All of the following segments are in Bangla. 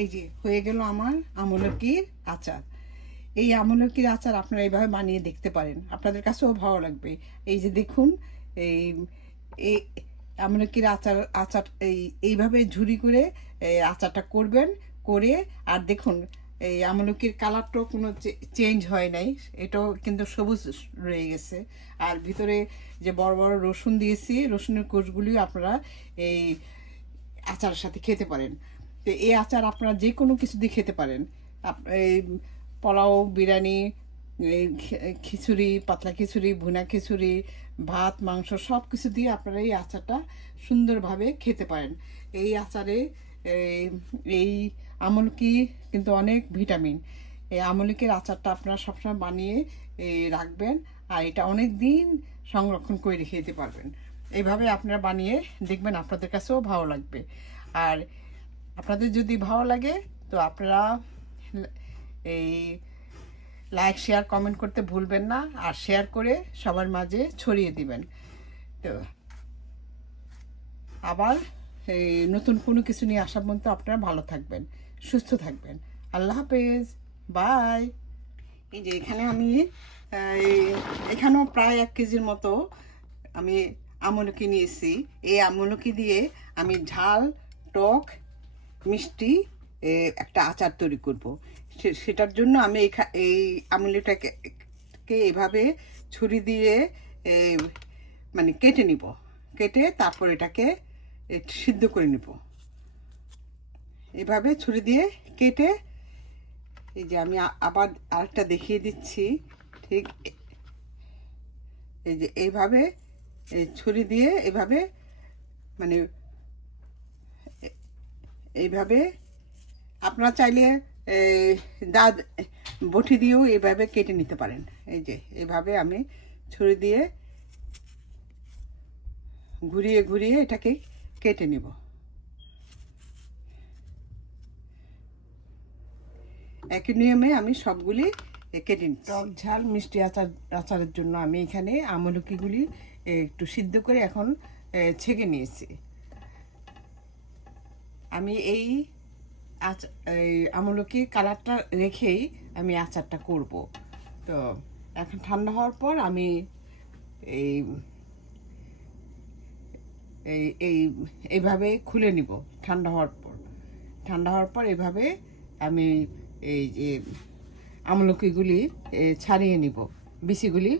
এই যে হয়ে গেল আমার আমলকির আচার। এই আমলকির আচার আপনারা এইভাবে বানিয়ে দেখতে পারেন। আপনাদের কাছেও ভালো লাগবে। এই যে দেখুন, এই আমলকির আচার আচার এই, এইভাবে ঝুরি করে আচারটা করবেন, করে, আর দেখুন, এই আমলকির কালারটাও কোনো চেঞ্জ হয় নাই। এটাও কিন্তু সবুজ রয়ে গেছে। আর ভিতরে যে বড় বড় রসুন দিয়েছি, রসুনের কোষগুলিও আপনারা এই আচারের সাথে খেতে পারেন। তো এই আচার আপনারা যে কোনো কিছু দিয়ে খেতে পারেন। এই পোলাও, বিরিয়ানি, এই খিচুড়ি, পাতলা খিচুড়ি, ভুনা খিচুড়ি, ভাত, মাংস সব কিছু দিয়ে আপনারা এই আচারটা সুন্দরভাবে খেতে পারেন। এই আচারে এই আমলকি কিন্তু অনেক ভিটামিন। এই আমলকির আচারটা আপনারা সবসময় বানিয়ে রাখবেন আর এটা অনেক দিন সংরক্ষণ করে রেখে দিতে পারবেন। এইভাবে আপনারা বানিয়ে দেখবেন আপনাদের কাছেও ভালো লাগবে। আর আপনাদের যদি ভালো লাগে, তো আপনারা এই লাইক শেয়ার কমেন্ট করতে ভুলবেন না। আর শেয়ার করে সবার মাঝে ছড়িয়ে দিবেন। তো আবার এই নতুন কোনো কিছু নিয়ে আসা পর্যন্ত আপনারা ভালো থাকবেন, সুস্থ থাকবেন। আল্লাহ হাফেজ। বাই এই যে এখানে আমি এখানেও প্রায় এক কেজির মতো আমি আমলকি নিয়েছি। এই আমলকি দিয়ে আমি ঝাল, টক মিষ্টি একটা আচার তৈরি করব। সেটার জন্য আমি এই আমলিটাকে এভাবে ছুরি দিয়ে মানে কেটে নিব। কেটে তারপর এটাকে সিদ্ধ করে নিব। এভাবে ছুরি দিয়ে কেটে, এই যে আমি আবার আরেকটা দেখিয়ে দিচ্ছি, ঠিক এই যে এইভাবে ছুরি দিয়ে এভাবে মানে এইভাবে। আপনারা চাইলে দাঁত, বটি দিয়েও এইভাবে কেটে নিতে পারেন। এই যে এভাবে আমি ছুরি দিয়ে ঘুরিয়ে ঘুরিয়ে এটাকে কেটে নেব। একই নিয়মে আমি সবগুলি কেটে নিচ্ছি। টক ঝাল, মিষ্টি আচার, আচারের জন্য আমি এখানে আমলকিগুলি একটু সিদ্ধ করে এখন ছেঁকে নিয়েছি। আমি এই আমলকি কালারটা রেখেই আমি আচারটা করব। তো এখন ঠান্ডা হওয়ার পর আমি এই এই এই, এইভাবে খুলে নিব ঠান্ডা হওয়ার পর। ঠান্ডা হওয়ার পর এভাবে আমি এই যে আমলকিগুলি ছাড়িয়ে নিব। বিচিগুলি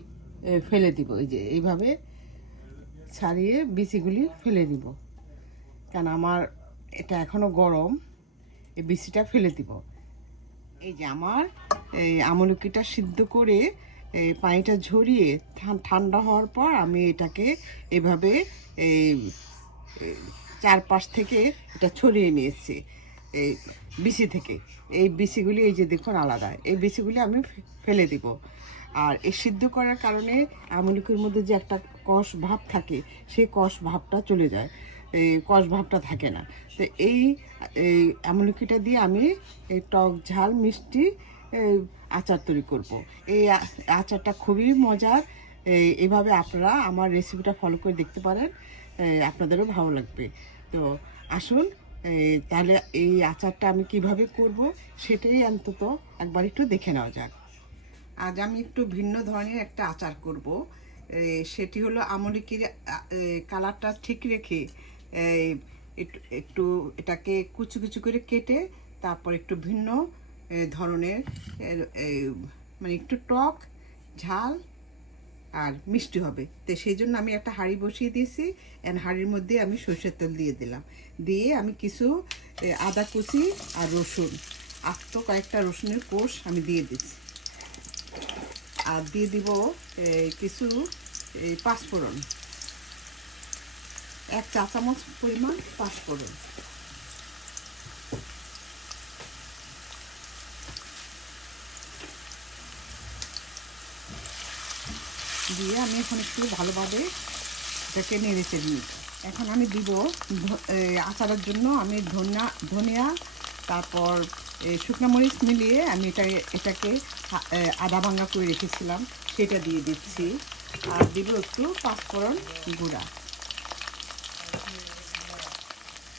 ফেলে দিব। এই যে এইভাবে ছাড়িয়ে বিচিগুলি ফেলে দিব। কারণ আমার এটা এখনও গরম, এই বিচিটা ফেলে দিব। এই যে আমার, এই আমলকিটা সিদ্ধ করে, এই পানিটা ঝরিয়ে ঠান- ঠান্ডা হওয়ার পর আমি এটাকে এভাবে এই চারপাশ থেকে এটা ছড়িয়ে নিয়েছি, এই বিচি থেকে। এই বিচিগুলি এই যে দেখুন আলাদা, এই বিচিগুলি আমি ফেলে দিব। আর এই সিদ্ধ করার কারণে আমলকির মধ্যে যে একটা কষ ভাব থাকে, সেই কষ ভাবটা চলে যায়। এই কষ ভাবটা থাকে না। তো এই আমলকিটা দিয়ে আমি এই টক ঝাল, মিষ্টি আচার তৈরি করব। এই আচারটা খুবই মজার। এভাবে আপনারা আমার রেসিপিটা ফলো করে দেখতে পারেন। আপনাদেরও ভালো লাগবে। তো আসুন তাহলে এই আচারটা আমি কীভাবে করব সেটাই অন্তত একবার একটু দেখে নেওয়া যাক। আজ আমি একটু ভিন্ন ধরনের একটা আচার করব। সেটি হলো আমলকির কালারটা ঠিক রেখে একটু একটু এটাকে কুচু কুচু করে কেটে তারপর একটু ভিন্ন ধরনের মানে একটু টক, ঝাল আর মিষ্টি হবে। তো সেই জন্য আমি একটা হাঁড়ি বসিয়ে দিয়েছি অ্যান্ড হাঁড়ির মধ্যে আমি সরষের তেল দিয়ে দিলাম। দিয়ে আমি কিছু আদা কুচি আর রসুন, আস্ত কয়েকটা রসুনের কোষ আমি দিয়ে দিচ্ছি। আর দিয়ে দিব কিছু পাঁচফোড়ন। এক চা চামচ পরিমাণ পাঁচফোড়ন দিয়ে আমি এখন একটু ভালোভাবে এটাকে নেড়ে চেড়ে নিব এখন আমি দিব আচারের জন্য আমি ধনিয়া ধনিয়া, তারপর শুকনো মরিচ মিলিয়ে আমি এটা, এটাকে আদা ভাঙা করে রেখেছিলাম, সেটা দিয়ে দিচ্ছি। আর দিব একটু পাঁচফোড়ন গুঁড়া।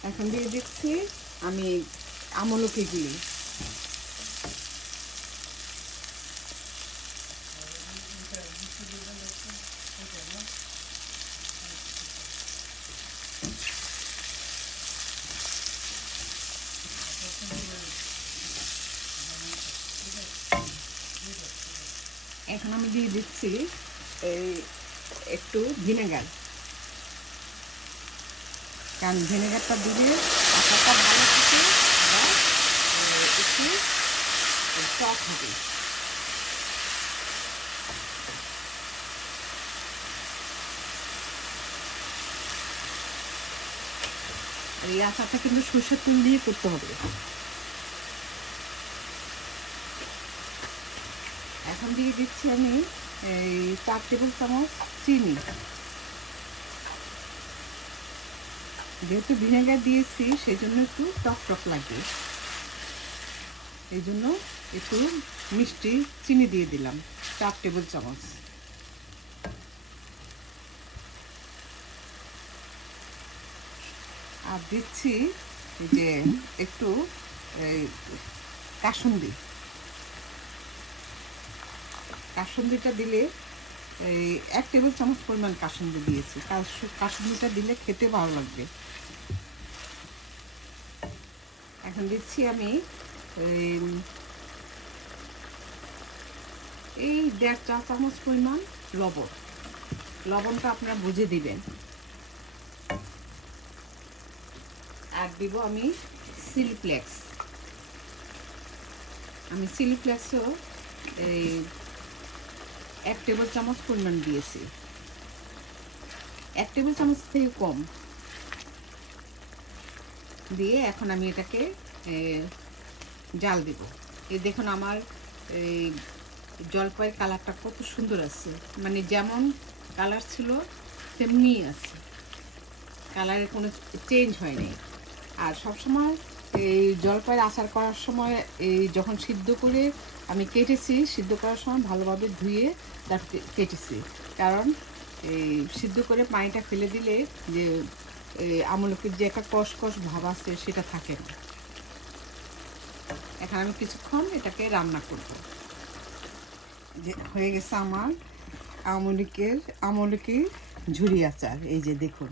এখন দিয়ে দিচ্ছি আমি আমলকিগুলি এখন আমি দিয়ে দিচ্ছি এই একটু ভিনেগার। কারণ ভিনেগারটা দিলে আচারটা ভালো থাকে একটু টক হবে। এই আচারটা কিন্তু সরষের তেল দিয়ে করতে হবে। এখন দিয়ে দিচ্ছি আমি এই চার টেবিল চামচ চিনি। যেহেতু ভিনেগার দিয়েছি সেই জন্য একটু টক টক লাগে। এই জন্য একটু মিষ্টি চিনি দিয়ে দিলাম, চার টেবিল চামচ। আর দিচ্ছি যে একটু কাসুন্দি। কাসুন্দিটা দিলে, এই এক টেবিল চামচ পরিমাণ কাসুন্দি দিয়েছি। কাসু- কাসুন্দিটা দিলে খেতে ভালো লাগবে। এখন দিচ্ছি আমি এই, দেড় চা চামচ পরিমাণ লবণ। লবণটা আপনারা বুঝে দিবেন। আর দিব আমি সিলিপ্লেক্স আমি সিলিপ্লেক্সও এই এক টেবিল চামচ পরিমাণ দিয়েছি। এক টেবিল চামচ থেকে কম। দিয়ে এখন আমি এটাকে এ, জাল দিব। এই দেখুন আমার এই জলপাইয়ের কালারটা কত সুন্দর আছে। মানে যেমন কালার ছিল তেমনি আছে। কালারের কোনো চেঞ্জ হয়নি। আর সবসময় এই জলপাইয়ের আচার করার সময় এই যখন সিদ্ধ করে আমি কেটেছি সিদ্ধ করার সময় ভালোভাবে ধুয়ে তারপর কেটেছি। কারণ এই সিদ্ধ করে পানিটা ফেলে দিলে যে আমলকির যে একটা কষ কষ ভাব আছে, সেটা থাকে না। এখন আমি কিছুক্ষণ এটাকে রান্না করব। যে হয়ে গেছে আমার আমলকের আমলকির ঝুরি আচার। এই যে দেখুন,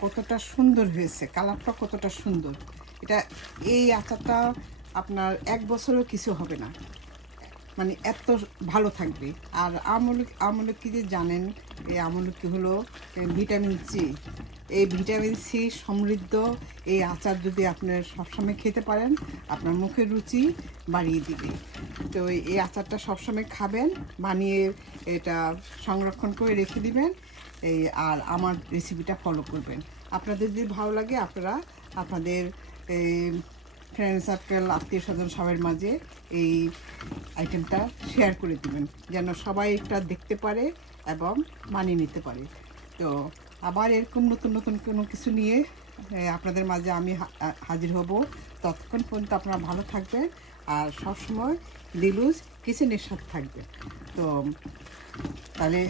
কতটা সুন্দর হয়েছে কালারটা কতটা সুন্দর। এটা, এই আচারটা আপনার এক বছরও কিছু হবে না। মানে এত ভালো থাকবে। আর আমলকি আমলকি যে জানেন, এই আমলকি হলো ভিটামিন সি। এই ভিটামিন সি সমৃদ্ধ এই আচার যদি আপনার সবসময় খেতে পারেন, আপনার মুখের রুচি বাড়িয়ে দিবে। তো এই আচারটা সবসময় খাবেন, বানিয়ে এটা সংরক্ষণ করে রেখে দিবেন, এই আর আমার রেসিপিটা ফলো করবেন। আপনাদের যদি ভালো লাগে, আপনারা আপনাদের ফ্রেন্ড সার্কেল আত্মীয় স্বজন সবার মাঝে এই আইটেমটা শেয়ার করে দিবেন, যেন সবাই এটা দেখতে পারে এবং মানিয়ে নিতে পারে। তো আবার এরকম নতুন নতুন, কোনো কিছু নিয়ে আপনাদের মাঝে আমি হাজির হব। ততক্ষণ পর্যন্ত আপনারা ভালো থাকবেন আর সবসময় দিলুজ কিচেনের সাথে থাকবে তো, তাহলে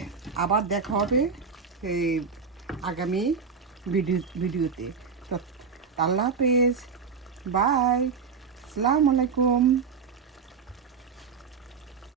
আবার দেখা হবে এই আগামী ভিডিও, ভিডিওতে। তো, আল্লাহ হাফেজ। বাই। আসসালামু আলাইকুম।